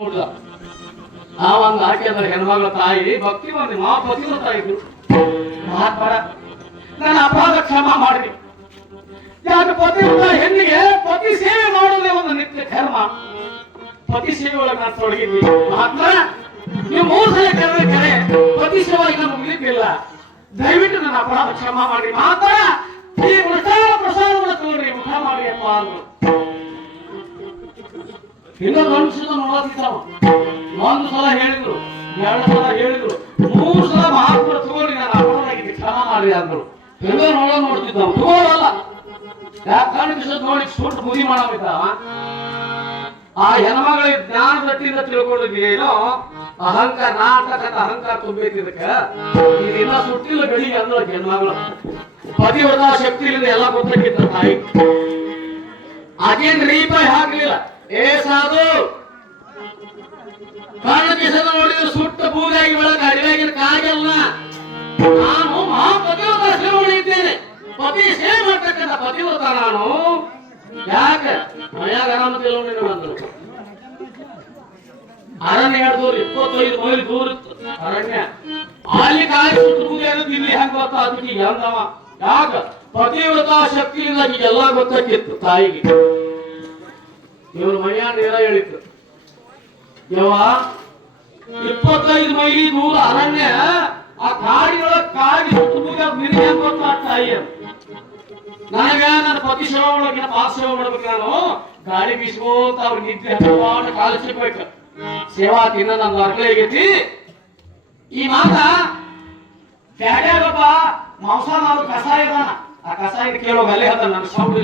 ನೋಡಿದ ನಾವಂದ ಆಕೆ ಅಂದ್ರೆ ಹೆಣ್ಮಗಳ ತಾಯಿ ಭಕ್ತಿ ಬಂದಿ ಮಾ ಪತಿವ್ರತ ಇದ್ರು ಮಹಾತ್ಮರ ನನ್ನ ಅಪರಾಧ ಕ್ಷಮ ಮಾಡ್ರಿ. ಯಾಕೆ ಪತಿವ್ರತ ಹೆಣ್ಣಿಗೆ ಪತಿ ಸೇವೆ ಮಾಡೋದೇ ಒಂದು ನಿತ್ಯ ಧರ್ಮ. ಪತಿ ಸೇವೆ ಒಳಗೆ ನಾನು ತೊಡಗಿದ್ವಿ ಮಹಾತ್ಮರ. ನೀವು 3 ಸಲ ಕರೆ ಪತಿ ಸೇವೆ ಇನ್ನ ಮುಗಿಲಿಕ್ಕಿಲ್ಲ. ದಯವಿಟ್ಟು ನನ್ನ ಅಪರಾಧ ಕ್ಷಮ ಮಾಡ್ರಿ ಮಹಾತ್ಮರ. ಈ ಪ್ರಸಾದವನ್ನು ತಗೊಳ್ರಿ ಊಟ ಮಾಡ್ರಿ ಅಪ್ಪ ಅಂದ್ರು. ಇನ್ನೊಂದು ಮನುಷ್ಯನ ನೋಡೋದಿದ್ದಾವ. 1 ಸಲ ಹೇಳಿದ್ರು, 2 ಸಲ ಹೇಳಿದ್ರು, 3 ಸಲ ಮಹಾತ್ಮರು ತಗೊಳ್ಳಿ ನಾನು ಅಪರಾಧಾಗಿದೆ ಕ್ಷಮ ಮಾಡ್ರಿ ಅಂದ್ರು. ಎಲ್ಲೋ ನೋಡ್ತಿದ್ದಾವ ತಗೋಲ್ಲ. ಯಾಕೆ ನೋಡಿ ಸುಟ್ಟು ಬುದ್ಧಿ ಮಾಡೋದಿದ್ದಾವ. ಆ ಹೆಣ್ಮಗಳಿಗೆ ಜ್ಞಾನ ದಟ್ಟಿಂದ ತಿಳ್ಕೊಂಡಿದ್ದೀನೋ ಅಹಂಕಾರ ನಾಟಕದ ಅಹಂಕಾರ ತುಂಬೈತಿದಕ್ಕ ಇದಿನ್ನ ಸುಟ್ಟಿಲ್ಲ ಬೆಳಿಗ್ಗೆ ಅಂದ್ರ ಹೆಣ್ಮಗಳು ಪತಿವ್ರತ ಶಕ್ತಿಯಿಂದ ಎಲ್ಲ ಗೊತ್ತಾಗಿದ್ದ ತಾಯಿ. ಆಕೇನ್ ರೀಪಾಯಿ ಹಾಕ್ಲಿಲ್ಲ. ಏ ಸಾಧು ಕಣ್ಣ ಕಿಸದ ನೋಡಿದ್ರೆ ಸುಟ್ಟ ಬೂದಾಗಿ ಬೆಳಕ ಅಡಿಯಾಗಿನ ಕಾಗಲ್ಲ. ನಾನು ಮಹಾಪತಿವ್ರತ ಸೇವೆ ಇದ್ದೇನೆ. ಪತಿ ಸೇವೆ ಮಾಡ್ತಕ್ಕಂಥ ಪತಿವ್ರತ ನಾನು. ಯಾಕೆ ಮನ್ಯಾಗ ಆರಾಮದಿಲ್ಲ ನೀನು ಬಂದ್ರು. ಅರಣ್ಯ 25 ಮೈಲಿ ದೂರ ಇತ್ತು ಅರಣ್ಯ. ಅಲ್ಲಿ ಕಾಯಿ ಸುಟ್ಟು ಬೂದಾಗಿ ಇಲ್ಲಿ ಹೆಂಗ್ ಗೊತ್ತಾ ಅದಕ್ಕೆ ಎಂದವ. ಯಾಕ ಪತಿವ್ರತ ಶಕ್ತಿಯಿಂದ ಎಲ್ಲ ಗೊತ್ತಾಗಿತ್ತು ತಾಯಿಗೆ. ಇವ್ರ ಮೈಯ ನೇರ ಹೇಳಿತ್ತು. ಯವ್ವ 25 ಮೈಲಿ ದೂರ ಅರಣ್ಯ ಆ ಕಾಡಿನೊಳಗೆ ಕಾಡಿ ಸುಟ್ಟು ಬೂದಾಗ ನಿನಗೆ ಹೆಂಗ್ ಗೊತ್ತಾ ತಾಯಿ. ನನಗ ನನ್ನ ಪತಿ ಸೇವೆ ಒಳಗಿನ ಪಾಸ್ ಸೇವೆ ಮಾಡ್ಬೇಕು. ನಾನು ಗಾಳಿ ಬೀಸ್ಕೋತ ಅವ್ರ ನಿದ್ದೆ ಹಬ್ಬವಾಡ ಕಾಲು ಸಿಗ್ಬೇಕು. ಸೇವಾ ತಿನ್ನ ನನ್ನ ಅರ್ಕಲೆ ಆಗೈತಿ. ಈ ಮಾತ ಪ್ಯಾಡ್ಯಾಗಪ್ಪ ಮಾಂಸ ಮಾರು ಕಸಾಯ ಇದಾನ. ಆ ಕಸಾಯ ಕೇಳೋಗ ಅಲ್ಲೇ ಅದ ನನ್ನ ಸೌಂಡ್